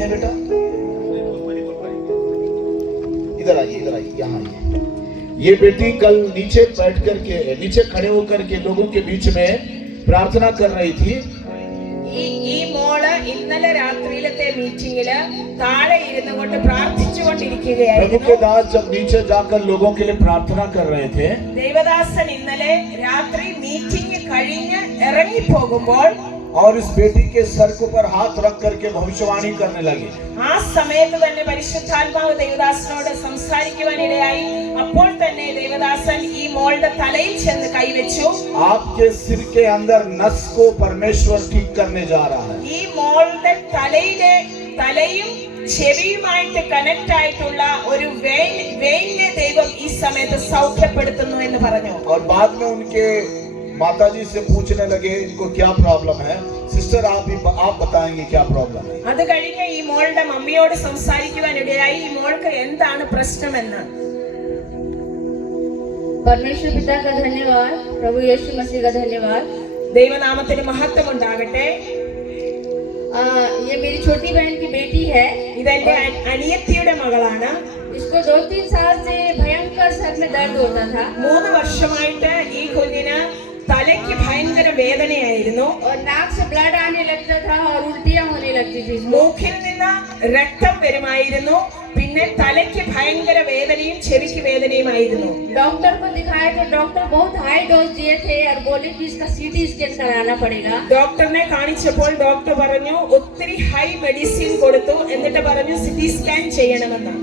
है बेटा? इधर आइए, यहाँ आइए। ये बेटी कल नीचे बैठ करके, नीचे खड़े होकर के लोगों के बीच में प्रार्थना कर रही थी। ഈ മോള് ഇന്നലെ രാത്രിയിലത്തെ മീറ്റിംഗില് താഴെ ഇരുന്നു കൊണ്ട് പ്രാർത്ഥിച്ചുകൊണ്ടിരിക്കുകയായിരുന്നു. प्रभु के दास जब नीचे जाकर लोगों के लिए प्रार्थना कर रहे थे, ദേവദാസൻ ഇന്നലെ രാത്രി മീറ്റിംഗ് കഴിഞ്ഞ് ഇറങ്ങി പോകുമ്പോൾ और इस बेटी के सर के ऊपर हाथ रख करके भविष्यवाणी करने लगे। ആ സമയത്ത് തന്നെ പരിശുദ്ധാത്മാവ് ദേവദാസനോട് സംസാരിക്കുവാനിടയായി. അപ്പോൾ തന്നെ ദേവദാസൻ ഈ മോളുടെ തലയിൽ ചെന്ന് കൈവച്ചു. आपके सिर के अंदर नस को परमेश्वर ठीक करने जा रहा है। ഈ മോളുടെ തലയും ചെവിയുമായിട്ട് കണക്ട് ആയിട്ടുള്ള ഒരു വെയിനെ ദൈവം ഈ സമയത്ത് സൗഖ്യപ്പെടുത്തുന്നു എന്ന് പറഞ്ഞു. और बाद में उनके माताजी से पूछने लगे इनको क्या प्रॉब्लम है। सिस्टर आप बताएंगे क्या प्रॉब्लम है। അത് കഴിഞ്ഞ് ഈ മോളുടെ മമ്മിയോട് സംസാരിക്കുവാനിടയായി ഈ മോൾക്ക് എന്താണ് പ്രശ്നമെന്ന്. परमेश्वर पिता का धन्यवाद, प्रभु यीशु मसीह का धन्यवाद। ദൈവനാമത്തിന് മഹത്വം ഉണ്ടാകട്ടെ. ये मेरी छोटी बहन की बेटी है। ഇതെന്റെ അനിയത്തിയുടെ മകളാണ്. इसको 2-3 साल से भयंकर सर में दर्द होता था। 3 വർഷമായിട്ട് ഈ കുഞ്ഞിന് തലയ്ക്ക് ഭയങ്കര വേദനയായിരുന്നു. और नाक से ब्लड आने लगता था और उल्टियां होने लगती थी। മൂക്കിൽ നിന്ന് രക്തം വരുമായിരുന്നു. പിന്നെ തലയ്ക്ക് ഭയങ്കര വേദനയും ചെവിക്ക് വേദനയുമായിരുന്നു. डॉक्टर को दिखाया तो डॉक्टर बहुत हाई डोज दिए थे और बोले कि इसका सीटी स्कैन कराना पड़ेगा। ഡോക്ടറിനെ കാണിച്ചപ്പോൾ ഡോക്ടർ പറഞ്ഞു ഒത്തിരി ഹൈ മെഡിസിൻ കൊടുത്തു. എന്നിട്ട് പറഞ്ഞു സിറ്റി സ്കാൻ ചെയ്യണമെന്ന്.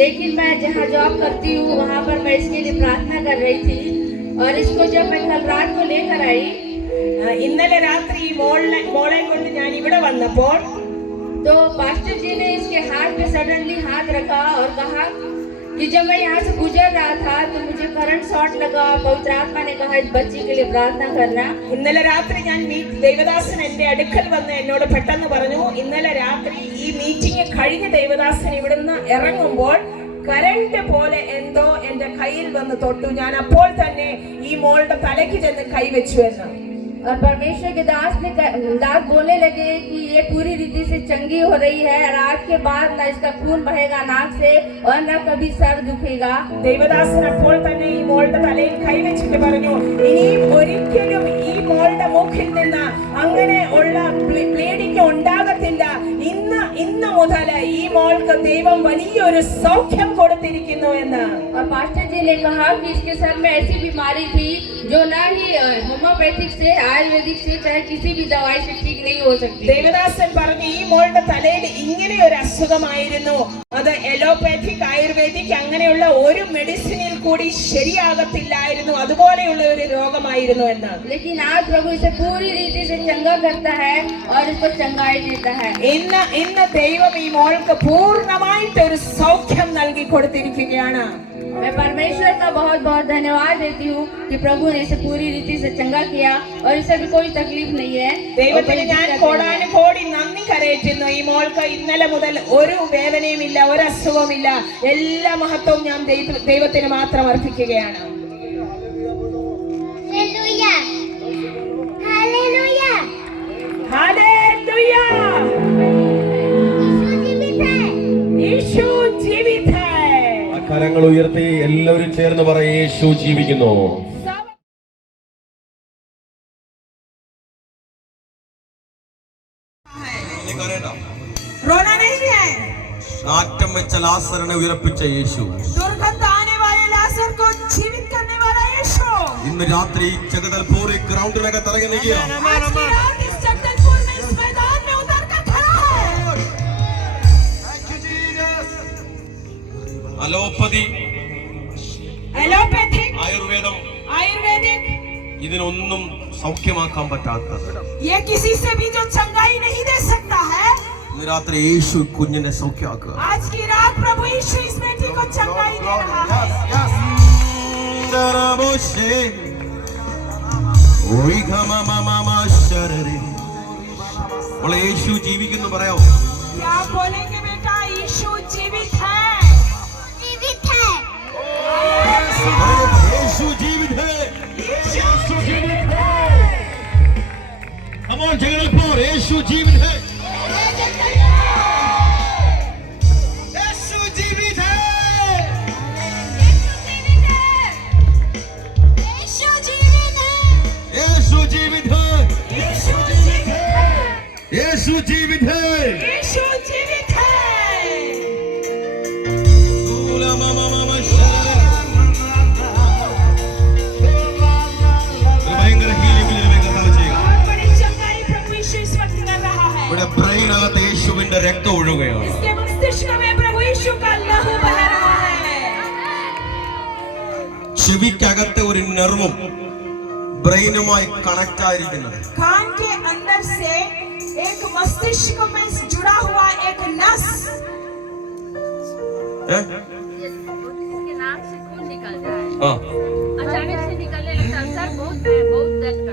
लेकिन मैं जहाँ जॉब करती हूँ वहाँ पर मैं इसके लिए प्रार्थना कर रही थी और इसको जब मैं कल रात को लेकर आई, ഇന്നലെ രാത്രി മോളെ കൊണ്ട് ഞാൻ ഇവിടെ വന്നപ്പോൾ तो पास्टर जी ने इसके हाथ पे सडनली हाथ रखा और कहा कि जब मैं यहाँ से गुजर रहा था तो मुझे करंट शॉट लगा। पवित्र आत्मा ने कहा इस बच्ची के लिए प्रार्थना करना। ഇന്നലെ രാത്രി ഞാൻ ദേവദാസൻ എന്റെ അടുക്കൽ വന്ന് എന്നോട് പെട്ടെന്ന് പറഞ്ഞു ഇന്നലെ രാത്രി ഈ മീറ്റിംഗ് കഴിഞ്ഞ് ദേവദാസൻ ഇവിടുന്ന് ഇറങ്ങുമ്പോൾ കരണ്ട് പോലെ എന്തോ എന്റെ കയ്യിൽ വന്ന് തൊട്ടു. ഞാൻ അപ്പോൾ തന്നെ ഈ മോളുടെ തലയ്ക്ക് ചെന്ന് കൈവച്ചു എന്ന്. और परमेश्वर के दास बोलने लगे कि ये पूरी रीति से चंगी हो रही है और आज के बाद ना इसका खून बहेगा नाक से और ना कभी सर दुखेगा। ദേവദാസൻ അപ്പോൾ തന്നെ ഈ മോളുടെ തലയിൽ കൈവച്ചിട്ട് പറഞ്ഞു ഇനിയും ഒരിക്കലും ഈ മോളുടെ മൂക്കിൽ നിന്ന് അങ്ങനെ ഉള്ള ബ്ലീഡിംഗ് ഉണ്ടാകത്തില്ല. ഇന്ന് മുതൽ ഈ മോൾക്ക് ദൈവം വലിയൊരു സൗഖ്യം കൊടുത്തിരിക്കുന്നു എന്ന്. और पास्टर जी ने कहा कि इसके सर में ऐसी बीमारी थी जो ना ही होम्योपैथिक से आयुर्वेदिक से चाहे किसी भी दवाई से ठीक नहीं हो सकती। ദേവദാസൻ പറഞ്ഞു ഈ മോളുടെ തലയിൽ ഇങ്ങനെ ഒരു അസുഖമായിരുന്നു. അത് എലോപാത്തിക് ആയുർവേദിക് അങ്ങനെയുള്ള ഒരു മെഡിസിനിൽ കൂടി ശരിയാകത്തില്ലായിരുന്നു. അതുപോലെയുള്ള ഒരു രോഗമായിരുന്നു എന്ന്. लेकिन आज प्रभु इसे पूरी रीति से चंगा करता है और इसको चंगाई देता है। ഇന്ന് ദൈവം ഈ മോൾക്ക് പൂർണ്ണമായിട്ട് ഒരു സൗഖ്യം നൽകി കൊടുത്തിരിക്കുകയാണ്. मैं परमेश्वर का बहुत बहुत धन्यवाद देती हूँ कि प्रभु ने इसे पूरी रीति से चंगा किया और इसे भी कोई तकलीफ नहीं है। ദൈവത്തിന് ഞാൻ കോടാനുകോടി നന്ദി കരയറ്റുന്നു. ഈ മോൾക്ക് ഇന്നലെ മുതൽ ഒരു വേദനയുമില്ല, ഒരു അസുഖവുമില്ല. എല്ലാ മഹത്വവും ഞാൻ ദൈവത്തിന് മാത്രം അർപ്പിക്കുകയാണ്. കരങ്ങൾ ഉയർത്തി എല്ലാവരും ചേർന്ന് പറയും യേശു ജീവിക്കുന്നു. നാറ്റം വെച്ച ലാസറിനെ ഉയർപ്പിച്ച യേശു, ഇന്ന് രാത്രി ജഗദൽപൂർ ഗ്രൗണ്ടിനകത്ത് ഇറങ്ങി നിൽക്കുകയാണ്. അലോപ്പതി, ആയുർവേദിക് ഇതിനൊന്നും സൗഖ്യമാക്കാൻ പറ്റാത്തത്. ഇന്ന് രാത്രി യേശു കുഞ്ഞിനെ സൗഖ്യമാക്കുക. യേശു ജീവിക്കുന്നു പറയാവോ? യേശു ജീവിത യേശു ജീവിത യേശു ജീവിത यीशु जीवित है ഭയങ്കര ഹീലിംഗ് കർത്താവ് ചെയ്യുക. और बड़ी चंगाई प्रभु यीशु इस वक्त कर रहा है ഇവിടെ ബ്രെയിനകത്ത് യേശുവിന്റെ രക്തം ഒഴുകുകയാണ്. इसके मस्तिष्क में प्रभु यीशु का लहू बह रहा है ചെവിക്കകത്തെ ഒരു നെർവും ബ്രെയിനുമായി കണക്ട് ആയിരിക്കുന്നത്. कान के अंदर से एक मस्तिष्क में जुड़ा हुआ एक नस उसके नाक से खून निकल जाए ആ अचानक से निकलने लगता है सर बहुत दर्द करता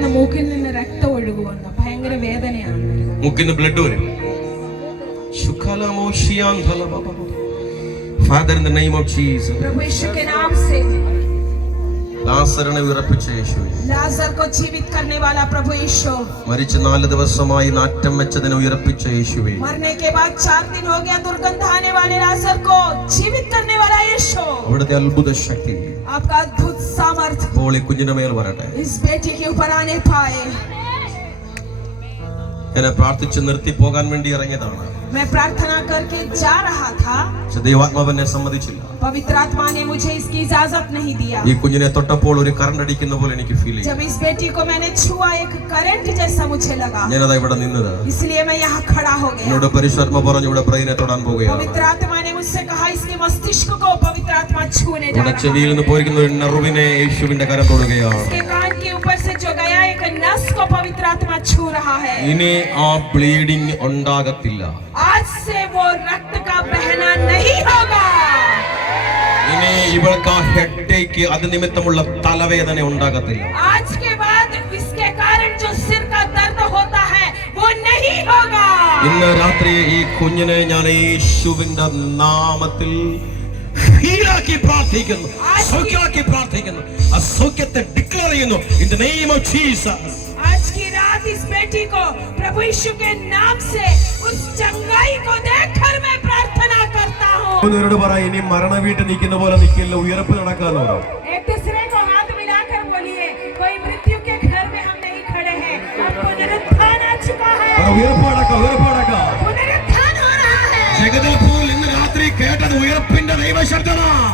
है മൂക്കിൽ നിന്ന് രക്തം ഒഴുകുന്നു ഭയങ്കര വേദനയാണ് മുക്കിന് ബ്ലഡ് വരും. Father in the name of Jesus प्रभु यीशु के नाम से ലാസറിനെ ഉറപ്പിച്ച യേശു लाजर को जीवित करने वाला प्रभु यीशु മരിച്ച് 4 ദിവസമായി നാറ്റം വെച്ചതിനെ ഉയർപ്പിച്ച യേശുവേ मरने के बाद 4 दिन हो गया दुर्गंध आने वाले लाजर को जीवित करने वाला यीशु അവിടുത്തെ അത്ഭുത ശക്തി आपका अद्भुत सामर्थ ഇപ്പോൾ ഈ കുഞ്ഞിന്റെ മേൽ വരട്ടെ. इस बेटी के ऊपर आने पाए എന്നെ പ്രാർത്ഥിച്ച് നിർത്തി പോകാൻ വേണ്ടി ഇറങ്ങിയതാണ്. मैं प्रार्थना करके जा रहा था പക്ഷെ ദൈവാത്മാവ് എന്നെ സമ്മതിച്ചില്ല. पवित्र आत्मा ने मुझे इसकी इजाजत नहीं दिया ഈ കുഞ്ഞിനെ തൊട്ടപ്പോൾ ഒരു കറണ്ട് അടിക്കുന്ന പോലെ എനിക്ക് ഫീൽ ചെയ്തു. जब इस बेटी को मैंने छुआ एक करंट जैसा मुझे लगा ഞാനതാ ഇവിടെ നിന്നത്. इसलिए मैं यहाँ खड़ा हो गया എന്നോട് പരിശുദ്ധാത്മ പറഞ്ഞു ഇവിടെ ബ്രെയിനെ തൊടാൻ പോവുകയാണ്. पवित्र आत्मा ने मुझसे कहा इसके मस्तिष्क को पवित्र आत्मा छूने जा ഇവിടെ रहा ചെവിയിൽ है നിന്ന് പോയിരിക്കുന്ന ഒരു നെർവിനെ യേശുവിന്റെ കരം തൊടുകയാണ്. इसके कान के ऊपर से जो गया एक नस को पवित्र आत्मा छू रहा है ഇനി ആ ബ്ലീഡിംഗ് ഉണ്ടാകത്തില്ല. आज से वो रक्त का बहना नहीं होगा ഇനി ഇവൾക്ക് ആ ഹെഡേക്ക് അത് നിമിത്തമുള്ള തലവേദന ഉണ്ടാകത്തില്ല. आज के बाद इसके कारण जो सिर का दर्द होता है वो नहीं होगा ഇന്ന് രാത്രി ഈ കുഞ്ഞിനെ ഞാൻ യേശുവിന്റെ നാമത്തിൽ ഹീലാക്കി പ്രാർത്ഥിക്കുന്നു, സൗഖ്യമാക്കി പ്രാർത്ഥിക്കുന്നു. ആ സൗഖ്യത്തെ ഡിക്ലെയർ ചെയ്യുന്നു in the name of Jesus. आज की रात इस बेटी को प्रभु यीशु के नाम से उस चंगाई को देखकर मैं प्रार्थना करता हूँ അവരോട് പറ ഇനി മരണ വീട്ടിൽ നിൽക്കുന്ന പോലെ നിൽക്കില്ല, ഉയർപ്പ് നടക്കാന്ന് പറ. एक दूसरे को हाथ मिलाकर बोलिए कोई मृत्यु के घर में हम नहीं खड़े हैं अब पुनरुत्थान आ चुका है ഉയർപ്പ് നടക്കാം, ഉയർപ്പ് നടക്കാം. पुनरुत्थान हो रहा है ജഗദൽപൂരിൽ ഇന്ന് രാത്രി കേട്ടത് ഉയർപ്പിന്റെ ദൈവശബ്ദമാണ്.